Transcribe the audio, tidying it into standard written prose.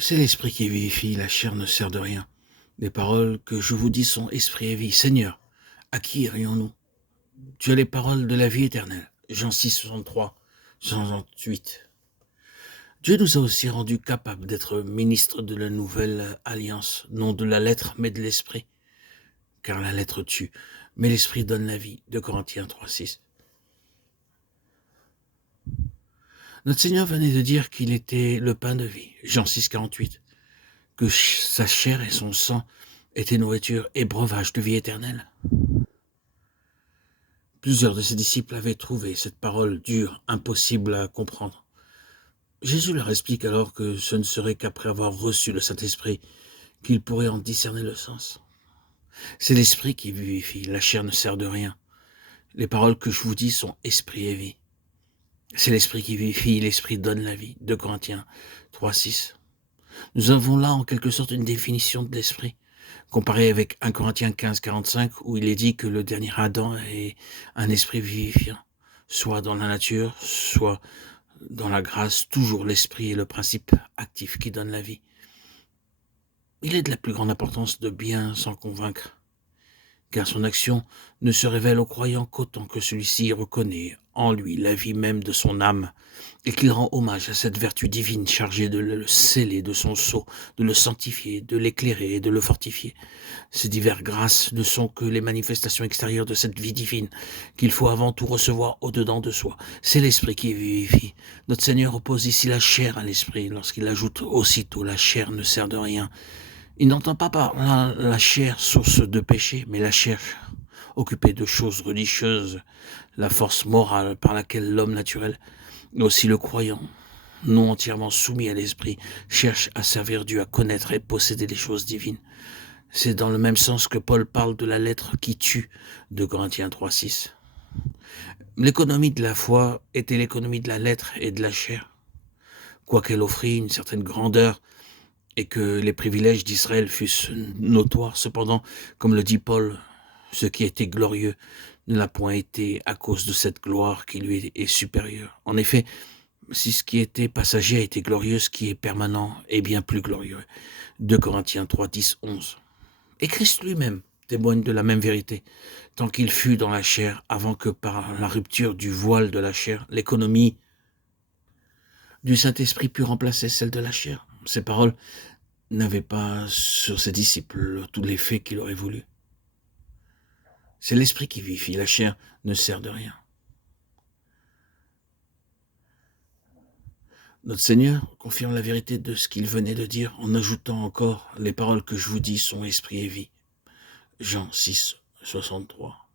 C'est l'esprit qui vivifie, la chair ne sert de rien. Les paroles que je vous dis sont esprit et vie. Seigneur, à qui irions-nous? Tu as les paroles de la vie éternelle. Jean 6, 63, 168. Dieu nous a aussi rendus capables d'être ministres de la nouvelle alliance, non de la lettre, mais de l'esprit. Car la lettre tue, mais l'esprit donne la vie. 2 Corinthiens 3, 6. Notre Seigneur venait de dire qu'il était le pain de vie. Jean 6, 48. Que sa chair et son sang étaient nourriture et breuvage de vie éternelle. Plusieurs de ses disciples avaient trouvé cette parole dure, impossible à comprendre. Jésus leur explique alors que ce ne serait qu'après avoir reçu le Saint-Esprit qu'ils pourraient en discerner le sens. C'est l'esprit qui vivifie, la chair ne sert de rien. Les paroles que je vous dis sont esprit et vie. C'est l'esprit qui vivifie, l'esprit donne la vie. 2 Corinthiens 3, 6. Nous avons là en quelque sorte une définition de l'esprit, comparée avec 1 Corinthiens 15, 45, où il est dit que le dernier Adam est un esprit vivifiant, soit dans la nature, soit dans la grâce. Toujours l'esprit est le principe actif qui donne la vie. Il est de la plus grande importance de bien s'en convaincre, car son action ne se révèle au croyant qu'autant que celui-ci reconnaît en lui la vie même de son âme, et qu'il rend hommage à cette vertu divine chargée de le sceller de son sceau, de le sanctifier, de l'éclairer et de le fortifier. Ces diverses grâces ne sont que les manifestations extérieures de cette vie divine qu'il faut avant tout recevoir au-dedans de soi. C'est l'esprit qui vivifie. Notre Seigneur oppose ici la chair à l'esprit lorsqu'il ajoute aussitôt la chair ne sert de rien. Il n'entend pas par là la chair source de péché, mais la chair occupée de choses religieuses, la force morale par laquelle l'homme naturel, mais aussi le croyant, non entièrement soumis à l'esprit, cherche à servir Dieu, à connaître et posséder les choses divines. C'est dans le même sens que Paul parle de la lettre qui tue, 2 Corinthiens 3, 6. L'économie de la foi était l'économie de la lettre et de la chair. Quoiqu'elle offrit une certaine grandeur et que les privilèges d'Israël fussent notoires, cependant, comme le dit Paul, ce qui était glorieux ne l'a point été à cause de cette gloire qui lui est supérieure. En effet, si ce qui était passager a été glorieux, ce qui est permanent est bien plus glorieux. 2 Corinthiens 3, 10, 11. Et Christ lui-même témoigne de la même vérité, tant qu'il fut dans la chair, avant que par la rupture du voile de la chair, l'économie du Saint-Esprit pût remplacer celle de la chair. Ces paroles n'avaient pas sur ses disciples tout l'effet qu'il aurait voulu. C'est l'esprit qui vivifie, la chair ne sert de rien. Notre Seigneur confirme la vérité de ce qu'il venait de dire en ajoutant encore « Les paroles que je vous dis sont esprit et vie ». Jean 6, 63.